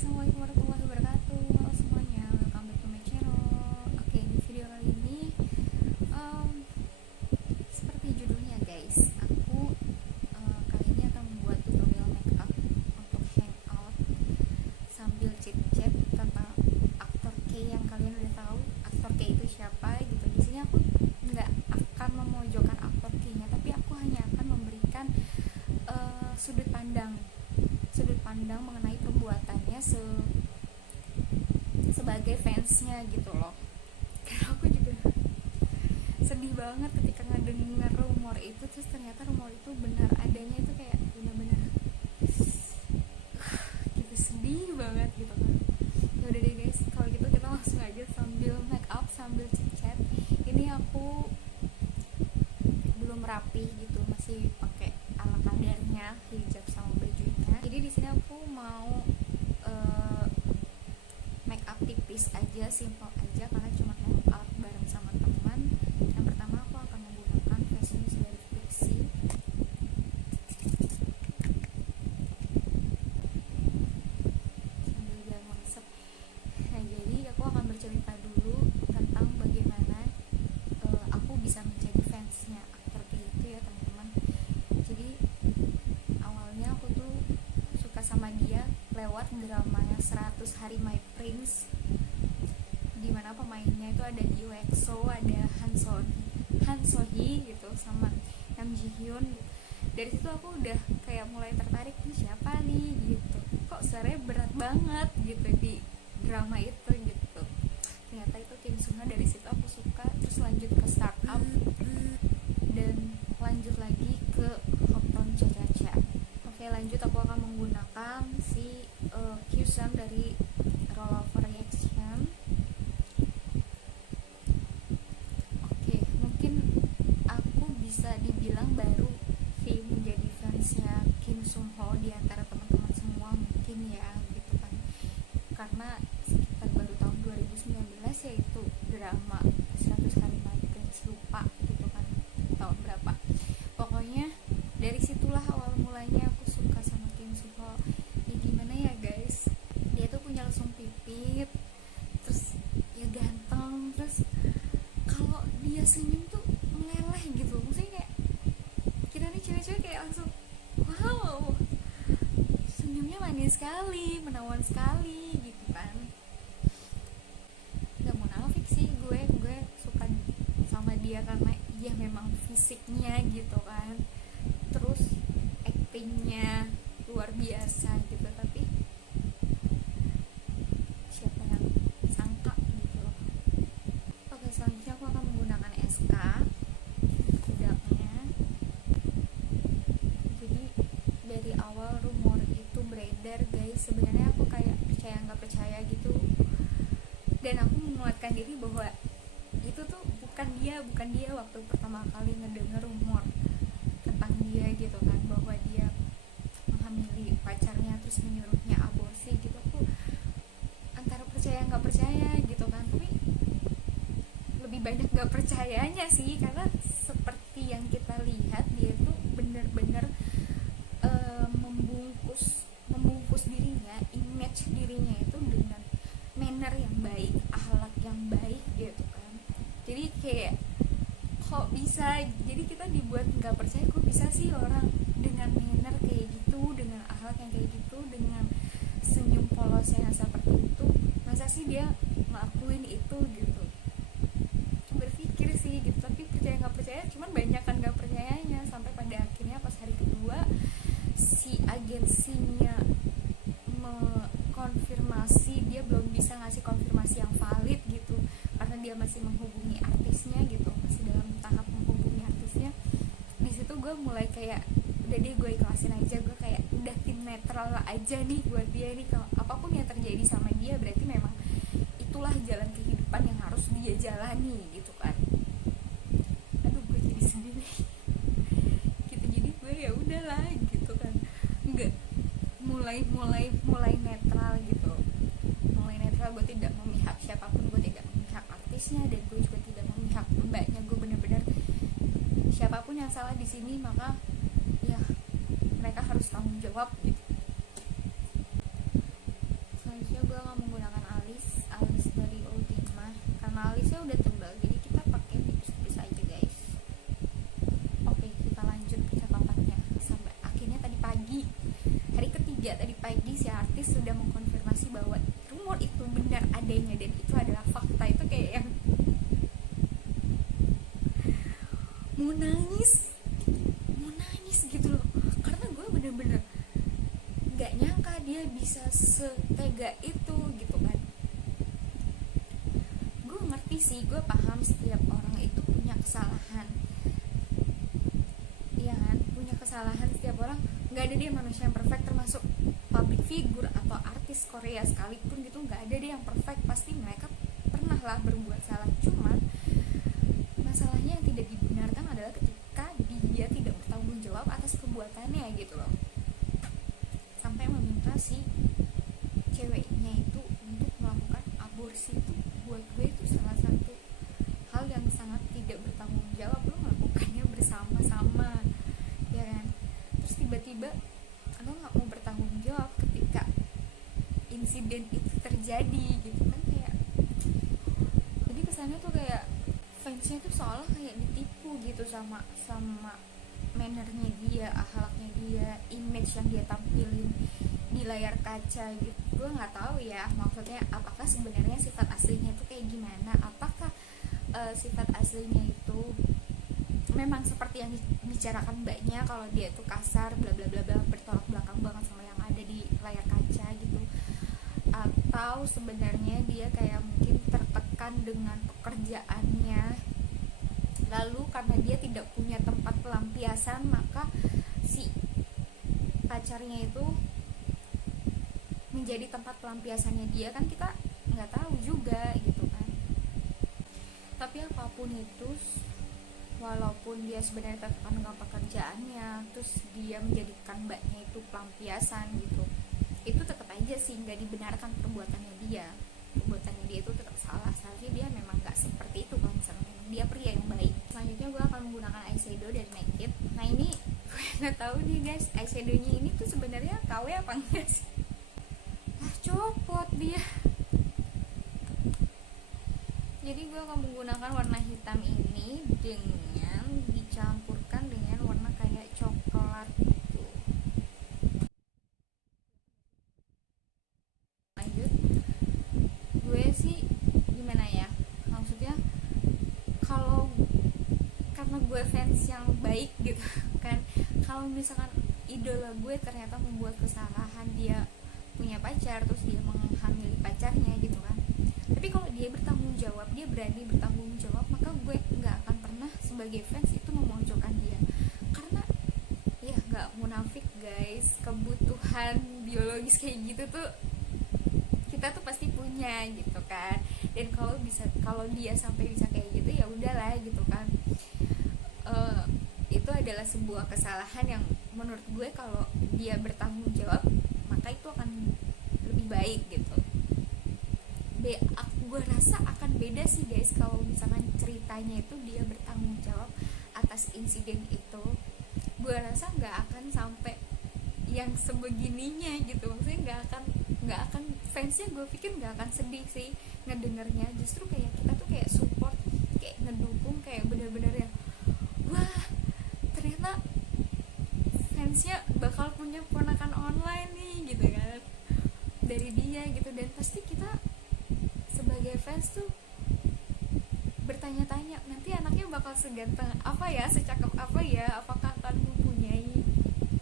Assalamualaikum warahmatullahi wabarakatuh. Halo semuanya, welcome back to my channel. Oke, di video kali ini seperti judulnya guys, aku kali ini akan membuat tutorial makeup untuk hangout sambil chit-chat tentang aktor K yang kalian udah tahu. Aktor K itu siapa gitu. Di sini aku nggak akan memojokkan aktor K-nya, tapi aku hanya akan memberikan sudut pandang mengenai perbuatannya sebagai fansnya gitu loh. Karena aku juga sedih banget ketika ngedengar rumor itu, terus ternyata rumor itu benar adanya, itu kayak benar-benar gitu, sedih banget gitu kan. Ya udah deh guys, kalau gitu kita langsung aja sambil make up sambil chit-chat. Ini aku belum rapi gitu, masih pakai ala kadarnya, hijab sama bajunya. Jadi di sini aku mau make up tipis aja, simple aja, karena cuma hangout bareng sama teman. Yang pertama aku akan menggunakan face mist dari Fixie. Sambil dia masak. Nah, jadi aku akan bercerita dulu tentang bagaimana aku bisa menjadi fansnya aktor kayak itu ya teman-teman. Jadi awalnya aku tuh suka sama dia lewat dramanya 100 Hari My Prince, dimana pemainnya itu ada Lee EXO, ada Han So Hee gitu, sama Nam Ji Hyun. Dari situ aku udah kayak mulai tertarik, nih siapa nih gitu, kok suaranya berat banget gitu di drama itu gitu. Ternyata itu Kim Sung Ha. Dari situ aku suka, terus lanjut ke Startup dan lanjut lagi ke Hopton Cha Cha Cha. Oke, lanjut aku akan menggunakan si Kyusan dari Roll Over Reaction. Oke, mungkin aku bisa dibilang baru sih menjadi fansnya Kim Sung Ho di antara teman-teman semua mungkin ya gitu kan, karena sekitar baru tahun 2019 yaitu drama 100 Hari My Prince, lupa gitu kan tahun berapa. Pokoknya dari situlah awal mulanya aku suka sama Kim Sung Ho. Ya gimana ya guys, dia tuh punya lesung pipit, terus ya ganteng, terus kalau dia senyum tuh meleleh gitu. Maksudnya kayak kita nih cewek-cewek kayak langsung wow, senyumnya manis sekali, menawan sekali gitu kan. Gak munafik sih, gue suka sama dia karena dia memang fisiknya gitu kan, terus actingnya luar biasa gitu. Tapi siapa yang sangka gitu loh. Oke, selanjutnya aku akan menggunakan SK bedaknya. Jadi dari awal rumor itu beredar guys, sebenarnya aku kayak percaya nggak percaya gitu, dan aku menguatkan diri bahwa itu tuh bukan dia waktu pertama kali ngedenger rumor tentang dia gitu kan, bahwa dia menghamili pacarnya terus menyuruhnya aborsi gitu. Aku antara percaya nggak percaya gitu kan, tapi lebih banyak nggak percayanya sih, karena seperti yang kita lihat dia tuh bener-bener membungkus dirinya, image dirinya itu dengan manner yang baik, akhlak yang baik gitu kan. Jadi kayak kok bisa, jadi kita dibuat nggak percaya, kok bisa sih orang dengan manner kayak gitu, dengan akhlak yang kayak gitu, dengan senyum polos yang seperti itu, masa sih dia ngelakuin itu gitu. Berpikir sih gitu, tapi percaya nggak percaya, cuman banyak kan nggak percayanya. Sampai pada akhirnya pas hari kedua si agensinya mengkonfirmasi, dia belum bisa ngasih konfirmasi yang valid gitu, karena dia masih menghubungi artisnya gitu, masih dalam tahap menghubungi artisnya. Di situ gue mulai kayak udah deh, gue ikhlasin aja, gue kayak udah tim netral aja nih buat dia nih. Kalau apapun yang terjadi sama dia berarti memang itulah jalan kehidupan yang harus dia jalani gitu kan. Aduh, gue jadi sendiri gitu. Jadi gue ya udahlah gitu kan, nggak mulai netral gitu, mulai netral. Gue tidak memihak siapapun, gue tidak memihak artisnya, dan gue juga tidak memihak mbaknya. Gue bener-bener siapapun yang salah di sini maka ya mereka harus tanggung jawab gitu. alisnya udah tebal, jadi kita pakai tipis-tipis aja guys. Oke, kita lanjut percakapannya sampai akhirnya tadi pagi, hari ketiga tadi pagi si artis sudah mengkonfirmasi bahwa rumor itu benar adanya dan itu adalah fakta. Itu kayak yang mau nangis gitu loh, karena gue bener-bener nggak nyangka dia bisa setega itu gitu kan. Gue ngerti sih, gue paham setiap orang itu punya kesalahan, iya kan, punya kesalahan setiap orang. Nggak ada dia manusia yang perfect, termasuk public figure atau artis Korea sekalipun gitu, nggak ada dia yang perfect, pasti mereka pernah lah berbuat salah. Cuman masalahnya yang tidak dibenarkan adalah ketika dia tidak bertanggung jawab atas perbuatannya gitu loh, sampai meminta si ceweknya itu untuk melakukan aborsi. Itu buat gue itu salah satu hal yang sangat tidak bertanggung jawab. Lo melakukannya bersama-sama, ya kan, terus tiba-tiba lo nggak mau bertanggung jawab ketika insiden itu terjadi gitu kan. Kayak jadi kesannya tuh kayak fansnya tuh seolah kayak ditipu gitu sama mannernya dia, akhlaknya dia, image yang dia tampilin di layar kaca gitu. Gue nggak tahu ya, maksudnya apakah sebenarnya sifat aslinya itu kayak gimana, apakah sifat aslinya itu memang seperti yang dibicarakan mbaknya, kalau dia itu kasar bla bla bla bla, bertolak belakang banget sama yang ada di layar kaca gitu, atau sebenarnya dia kayak mungkin tertekan dengan pekerjaannya, lalu karena dia tidak punya tempat pelampiasan maka si pacarnya itu menjadi tempat pelampiasannya dia. Kan kita nggak tahu juga gitu kan. Tapi apapun itu, walaupun dia sebenarnya tertekan dengan pekerjaannya, terus dia menjadikan mbaknya itu pelampiasan gitu, itu tetap aja sih nggak dibenarkan perbuatannya dia. Perbuatannya dia itu tetap salah. Seharusnya dia memang nggak seperti itu kalau misalnya memang dia pria yang baik. Selanjutnya gue akan menggunakan eyeshadow dari Naked. Nah ini gue nggak tahu nih guys, eyeshadownya ini tuh sebenarnya KW apa enggak sih? Copot dia. Jadi gue akan menggunakan warna hitam ini dengan dicampurkan dengan warna kayak coklat gitu. Lanjut, gue sih gimana ya, maksudnya kalau karena gue fans yang baik gitu kan, kalau misalkan idola gue ternyata membuat kesalahan, dia punya pacar terus dia menghamili pacarnya gitu kan, tapi kalau dia bertanggung jawab, dia berani bertanggung jawab, maka gue nggak akan pernah sebagai fans itu memojokkan dia. Karena ya nggak munafik guys, kebutuhan biologis kayak gitu tuh kita tuh pasti punya gitu kan. Dan kalau dia sampai bisa kayak gitu ya udahlah gitu kan. Itu adalah sebuah kesalahan yang menurut gue kalau dia bertanggung jawab maka itu akan lebih baik gitu. Gue rasa akan beda sih guys kalau misalkan ceritanya itu dia bertanggung jawab atas insiden itu. Gue rasa nggak akan sampai yang sebegininya gitu. Maksudnya nggak akan fansnya, gue pikir nggak akan sedih sih ngedengernya. Justru kayak kita tuh kayak support, kayak ngedukung, kayak bener-bener yang wah ternyata fansnya bakal punya ponakan online nih gitu kan dari dia gitu. Dan pasti kita sebagai fans tuh bertanya-tanya, nanti anaknya bakal seganteng apa ya, secakep apa ya, apakah akan mempunyai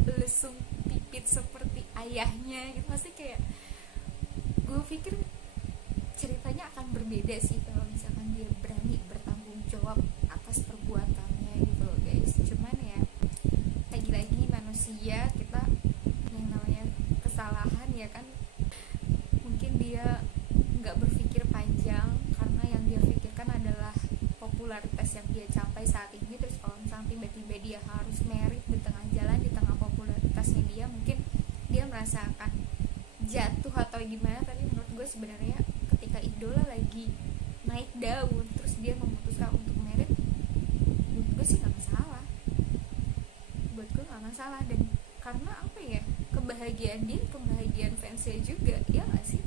lesung pipit seperti ayahnya gitu. Pasti kayak gue pikir ceritanya akan berbeda sih kalau misalkan dia berani bertanggung jawab atas perbuatannya gitu loh guys. Cuman ya lagi-lagi manusia, kita yang namanya kesalahan ya kan, mungkin dia nggak berpikir panjang karena yang dia pikirkan adalah popularitas yang dia capai saat ini. Terus kalau misalnya tiba-tiba dia harus merit di tengah jalan, di tengah popularitasnya dia, mungkin dia merasakan jatuh atau gimana. Tapi menurut gue sebenarnya ketika idola lagi naik daun terus dia memutuskan untuk merit, menurut gue sih nggak masalah. Buat gue nggak masalah. Dan karena apa ya, kebahagiaan dia, kebahagiaan fansnya juga, ya nggak sih.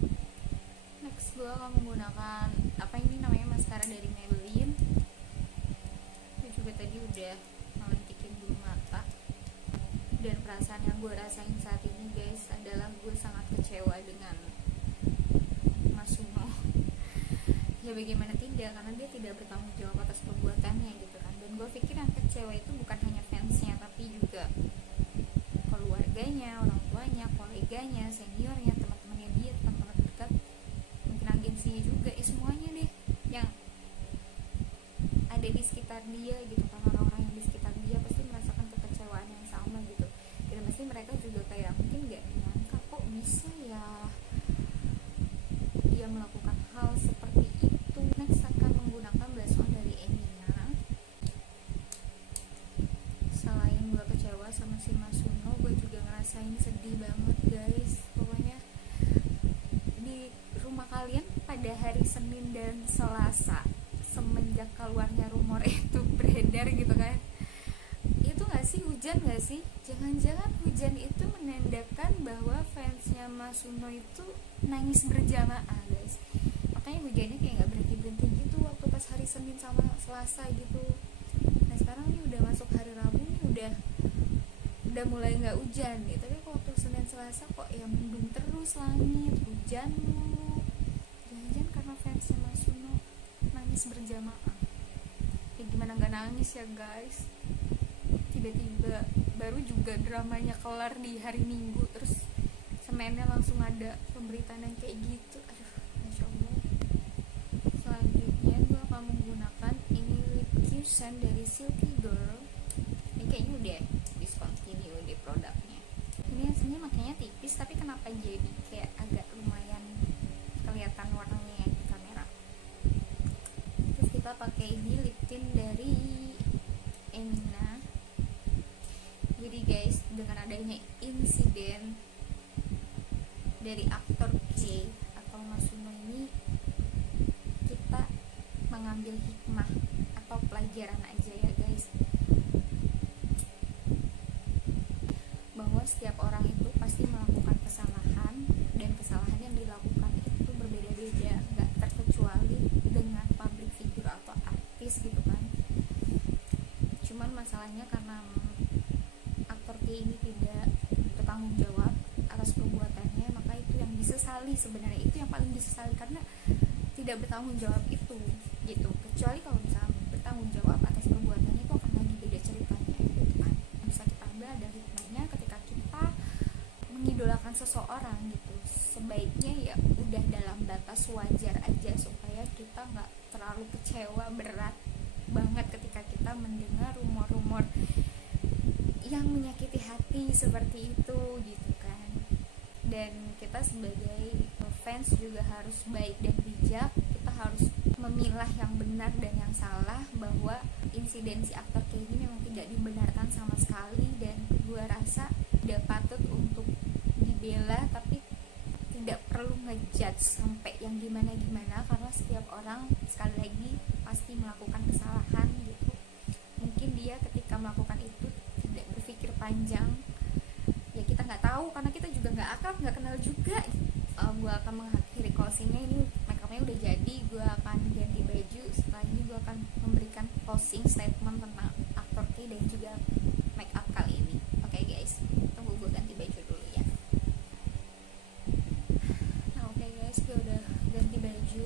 Next, gue akan menggunakan apa ini namanya, maskara dari Maybelline. Gue juga tadi udah melentikin bulu mata. Dan perasaan yang gue rasain saat ini guys adalah gue sangat kecewa dengan Mas Suno. Ya bagaimana tidak, karena dia tidak bertanggung jawab atas perbuatannya gitu kan. Dan gue pikir yang kecewa itu bukan hanya fansnya, tapi juga keluarganya, orang tuanya, koleganya, seniornya, teman-temannya dia, teman-teman dekat, mungkin agensinya juga, semuanya deh yang ada di sekitar dia gitu kan. Orang-orang yang di sekitar dia pasti merasakan kekecewaan yang sama gitu, dan pasti mereka juga kayak mungkin gak nyangka kok bisa ya dia melakukan hal seperti itu. Next akan menggunakan blush on dari Emina. Selain gue kecewa sama si Mas Suno, gue juga ngerasain sedih banget guys. Pokoknya di rumah kalian pada hari Senin dan Selasa semenjak keluarnya rumor itu beredar gitu kan, itu gak sih hujan gak sih? Jangan-jangan hujan itu menandakan bahwa fansnya Mas Suno itu nangis berjamaah guys. Makanya hujannya kayak gak berhenti-berhenti gitu waktu pas hari Senin sama Selasa gitu. Nah sekarang ini udah masuk hari Rabu nih, udah mulai gak hujan nih. Tapi waktu Senin Selasa kok ya mendung terus langit, hujan mulu. Jangan-jangan karena fansnya Mas Suno nangis berjamaah. Ya gimana gak nangis ya guys. Tiba-tiba baru juga dramanya kelar di hari Minggu, terus Seninnya langsung ada pemberitaan yang kayak gitu. Aduh, Masya Allah. Selanjutnya gue akan menggunakan ini lip cushion dari Silky Girl. Ini kayaknya udah discontinue di produknya. Ini aslinya makanya tipis, tapi kenapa jadi kayak agak lumayan kelihatan warnanya di kamera. Terus kita pakai ini lip tint dari Emina. Jadi guys, dengan adanya insiden dari aktor K atau Mas Suno ini, kita mengambil hikmah atau pelajaran aja ya guys, bahwa setiap orang itu pasti melakukan kesalahan, dan kesalahan yang dilakukan itu berbeda-beda, gak terkecuali dengan public figure atau artis gitu kan. Cuman masalahnya karena aktor K ini tidak bertanggung jawab atas perbuatannya, maka itu yang disesali sebenarnya, itu yang paling disesali, karena tidak bertanggung jawab itu gitu. Kecuali kalau misalnya bertanggung jawab atas perbuatannya, itu akan lagi beda ceritanya gitu kan. Bisa kita ambil dari hikmahnya ketika kita mengidolakan seseorang gitu, sebaiknya ya udah dalam batas wajar aja, supaya kita nggak terlalu kecewa berat banget ketika kita mendengar rumor-rumor yang menyakiti hati seperti itu gitu kan. Dan kita sebagai fans juga harus baik dan bijak. Kita harus memilah yang benar dan yang salah, bahwa insiden si aktor kayak ini memang tidak dibenarkan sama sekali, dan gue rasa tidak patut untuk dibela, tapi tidak perlu ngejudge sampai yang gimana-gimana, karena setiap orang sekali lagi pasti melakukan kesalahan gitu. Mungkin dia ketika melakukan itu tidak berpikir panjang, ya kita nggak tahu karena kita juga nggak akrab, nggak kenal juga. Gue akan mengakhiri closingnya, ini makeupnya udah jadi, gue akan ganti baju. Setelah ini gue akan memberikan closing statement tentang aktor K dan juga makeup kali ini. Oke guys, tunggu gue ganti baju dulu ya. Nah oke guys, gue udah ganti baju.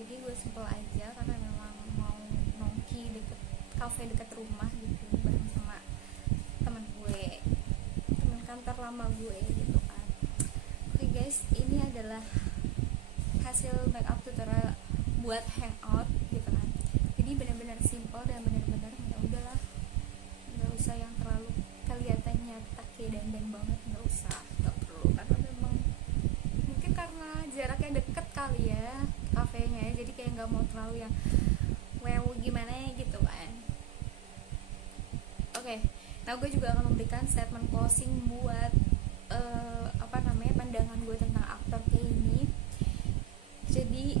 Jadi gue simple aja karena memang mau nongki deket kafe deket rumah gitu, bareng sama teman kantor lama gue gitu kan. Oke guys, ini adalah hasil makeup tutorial buat hangout gitu kan. Jadi benar-benar simple dan benar-benar ya udahlah, nggak usah yang terlalu kelihatannya take dandan banget, nggak usah, nggak perlu, karena memang mungkin karena jaraknya deket kali ya kafenya, jadi kayak nggak mau terlalu yang wow gimana gitu kan. Oke. Nah gue juga akan memberikan statement closing buat pandangan gue tentang aktor K ini. Jadi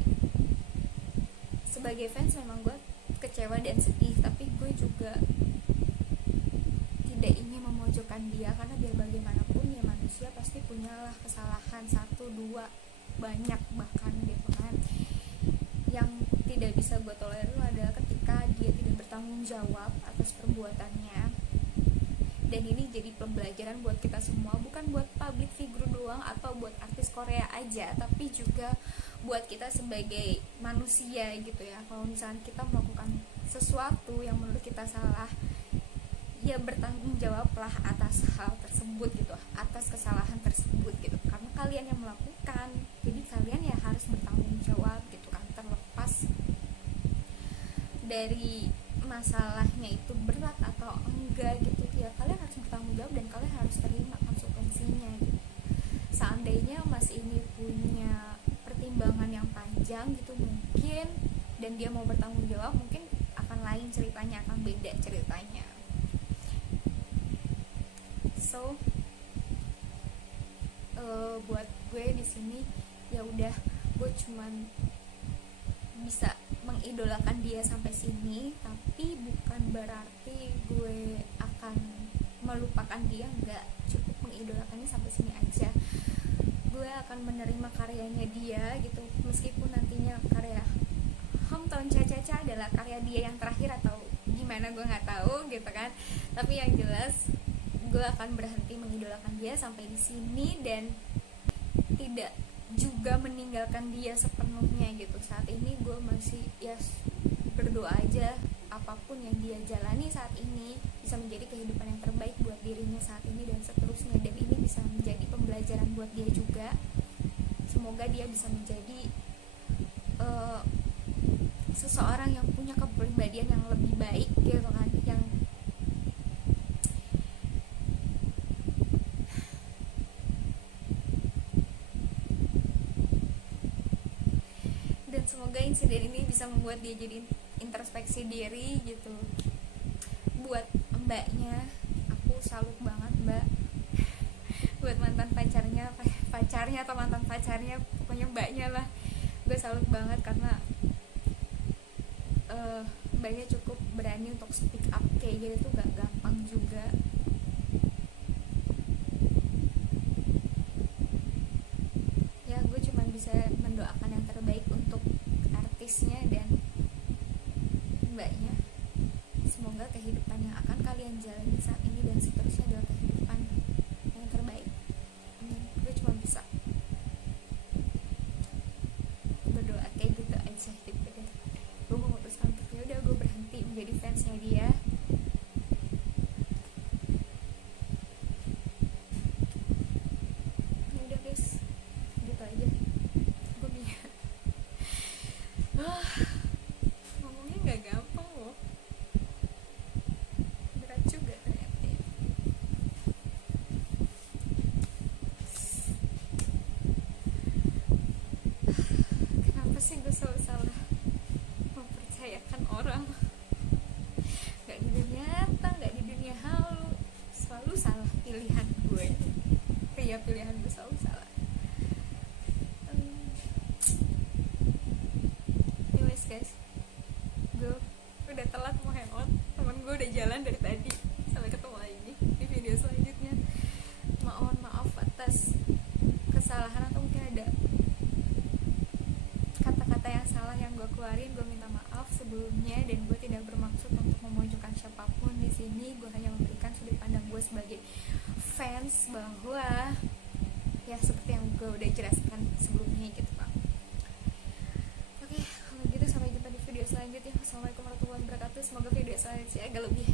sebagai fans memang gue kecewa dan sedih, tapi gue juga tidak ingin memojokkan dia, karena biar bagaimanapun ya manusia pasti punyalah kesalahan, 1, 2, banyak bahkan gitu kan. yang tidak bisa gue tolerir adalah ketika dia tidak bertanggung jawab atas perbuatannya. Dan ini jadi pembelajaran buat kita semua, bukan buat public figure doang atau buat artis Korea aja, tapi juga buat kita sebagai manusia gitu ya. Kalau misalnya kita melakukan sesuatu yang menurut kita salah, ya bertanggung jawablah atas hal tersebut gitu, atas kesalahan tersebut gitu, karena kalian yang melakukan, jadi kalian ya harus bertanggung jawab gitu kan, terlepas dari masalahnya itu berat atau enggak gitu ya, kalian harus bertanggung jawab dan kalian harus terima konsekuensinya gitu. Seandainya Mas ini punya pertimbangan yang panjang gitu mungkin, dan dia mau bertanggung jawab, mungkin akan lain ceritanya, akan beda ceritanya. So buat gue di sini ya udah, gue cuman bisa mengidolakan dia sampai sini, tapi bukan berarti gue akan melupakan dia, enggak, cukup mengidolakannya sampai sini aja. Gue akan menerima karyanya dia gitu, meskipun nantinya karya Hometown Cha-Cha-Cha adalah karya dia yang terakhir atau gimana gue nggak tahu gitu kan, tapi yang jelas gue akan berhenti mengidolakan dia sampai di sini dan tidak juga meninggalkan dia sepenuhnya gitu. Saat ini gue masih ya berdoa aja apapun yang dia jalani saat ini bisa menjadi kehidupan yang terbaik buat dirinya saat ini dan seterusnya, dan ini bisa menjadi pembelajaran buat dia juga. Semoga dia bisa menjadi seseorang yang punya kepribadian yang lebih baik gitu kan, yang semoga insiden ini bisa membuat dia jadi introspeksi diri gitu. Buat mbaknya, aku salut banget mbak. Buat mantan pacarnya atau mantan pacarnya, pokoknya mbaknya lah, gue salut banget karena mbaknya cukup berani untuk speak up kayak gitu tuh gak gampang juga. Ya gue cuma bisa mendoakan yang terbaik untuk artisnya dan mbaknya. Semoga kehidupan yang akan kalian jalani saat ini dan seterusnya adalah kehidupan yang terbaik. Gue cuma bisa berdoa kayak gitu aja gitu deh. Gue memutuskan untuk ya udah gue berhenti menjadi fansnya dia. Ya udah guys, gitu aja. Gue biar ngomongnya nggak gampang loh, berat juga ternyata. Kenapa sih gue selalu salah mempercayakan orang? Gak di dunia nyata, gak di dunia halu, selalu salah pilihan gue. Iya, pilihan gue selalu salah. Anyways guys, gue udah telat mau hangout, temen gue udah jalan dari tadi. Sampai ketemu lagi di video selanjutnya. Mohon maaf atas kesalahan atau mungkin ada kata-kata yang salah yang gue keluarin. Gue minta maaf sebelumnya dan gue tidak bermaksud untuk memojokkan siapapun di sini. Gue hanya memberikan sudut pandang gue sebagai fans bahwa ya seperti yang gue udah jelaskan sebelumnya gitu Pak. Oke, kalau gitu sampai jumpa di video selanjutnya. Assalamualaikum warahmatullahi wabarakatuh. Semoga video selanjutnya agak lebih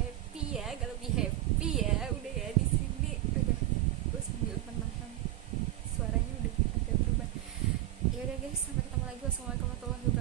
happy ya, udah ya di sini udah gue sambil menahan suaranya udah agak berubah. Ya udah guys, sampai ketemu lagi. Wassalamualaikum warahmatullahi wabarakatuh.